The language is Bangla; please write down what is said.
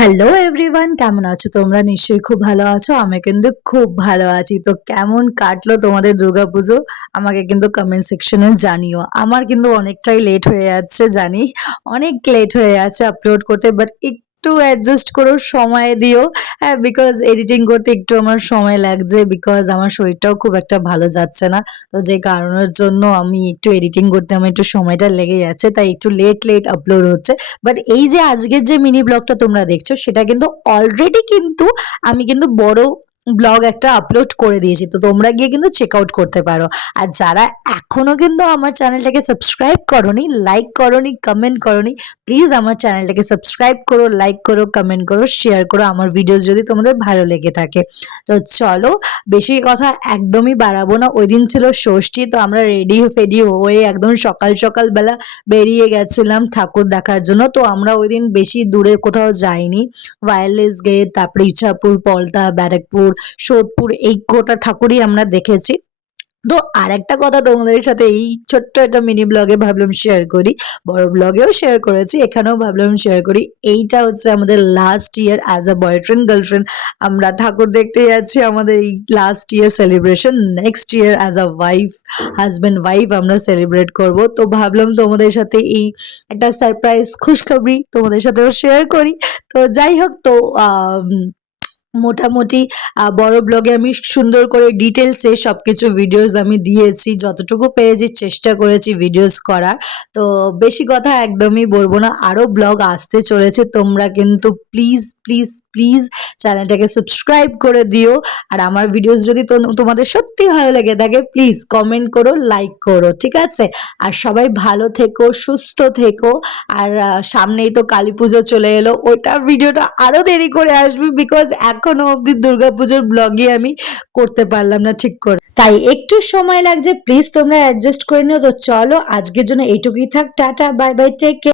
হ্যালো এভরিওয়ান, কেমন আছো তোমরা? নিশ্চয়ই খুব ভালো আছো। আমি কিন্তু খুব ভালো আছি। তো কেমন কাটলো তোমাদের দুর্গাপুজো? আমাকে কিন্তু কমেন্ট সেকশনে জানিও। আমার কিন্তু অনেকটাই লেট হয়ে যাচ্ছে জানি। অনেক লেট হয়ে যাচ্ছে আপলোড করতে, বাট একটু অ্যাডজাস্ট করো, সময় দিও। হ্যাঁ, বিকজ এডিটিং করতে একটু আমার সময় লাগছে, বিকজ আমার শরীরটাও খুব একটা ভালো যাচ্ছে না। তো যে কারণের জন্য আমি একটু এডিটিং করতে আমার একটু সময়টা লেগে যাচ্ছে, তাই একটু লেট আপলোড হচ্ছে। বাট এই যে আজকের যে মিনি ব্লগটা তোমরা দেখছো, সেটা কিন্তু অলরেডি কিন্তু আমি কিন্তু বড় ব্লগ একটা আপলোড করে দিয়েছি, তো তোমরা গিয়ে কিন্তু চেক আউট করতে পারো। আর যারা এখনো কিন্তু আমার চ্যানেলটাকে সাবস্ক্রাইব করোনি, লাইক করোনি, কমেন্ট করোনি, প্লিজ আমার চ্যানেলটাকে সাবস্ক্রাইব করো, লাইক করো, কমেন্ট করো, শেয়ার করো আমার ভিডিওস যদি তোমাদের ভালো লেগে থাকে। তো চলো, বেশি কথা একদমই বাড়াবো না। ওই দিন ছিল ষষ্ঠী, তো আমরা রেডি ফেডি হয়ে একদম সকাল সকাল বেলা বেরিয়ে গেছিলাম ঠাকুর দেখার জন্য। তো আমরা ওই দিন বেশি দূরে কোথাও যাইনি। ওয়্যারলেস গেট, তারপরে ইছাপুর, পলতা, ব্যারাকপুর, সোদপুর, এই কটা ঠাকুরই আমরা দেখেছি। তো আরেকটা কথা তোমাদের সাথে এই ছোট্ট একটা মিনি ব্লগে ভাবলাম শেয়ার করি। বড় ব্লগেও শেয়ার করেছি, এখানেও ভাবলাম শেয়ার করি। এইটা হচ্ছে আমাদের last year as a boyfriend girlfriend আমরা ঠাকুর দেখতে যাচ্ছি। আমাদের এই last year celebration, next year as a wife, husband wife আমরা সেলিব্রেট করব। তো ভাবলাম তোমাদের সাথে এই একটা সারপ্রাইজ খুশখবরি তোমাদের সাথেও শেয়ার করি। তো যাই হোক, তো মোটামুটি বড় ব্লগে আমি সুন্দর করে ডিটেলসে সবকিছু ভিডিওস আমি দিয়েছি, যতটুকু পেরেছি চেষ্টা করেছি ভিডিওস করার। তো বেশি কথা একদমই বলবো না, আরও ব্লগ আসতে চলেছে। তোমরা কিন্তু প্লিজ প্লিজ প্লিজ চ্যানেলটাকে সাবস্ক্রাইব করে দিও। আর আমার ভিডিওস যদি তোমাদের সত্যি ভালো লেগে থাকে, প্লিজ কমেন্ট করো, লাইক করো, ঠিক আছে? আর সবাই ভালো থেকো, সুস্থ থেকো। আর সামনেই তো কালী পুজো চলে এলো, ওটা ভিডিওটা আরো দেরি করে আসবে, বিকজ এখনো অবধি দুর্গাপুজোর ব্লগই আমি করতে পারলাম না ঠিক করে, তাই একটু সময় লাগছে। প্লিজ তোমরা অ্যাডজাস্ট করে নিও। তো চলো, আজকের জন্য এইটুকুই থাক। Tata, bye bye, take care.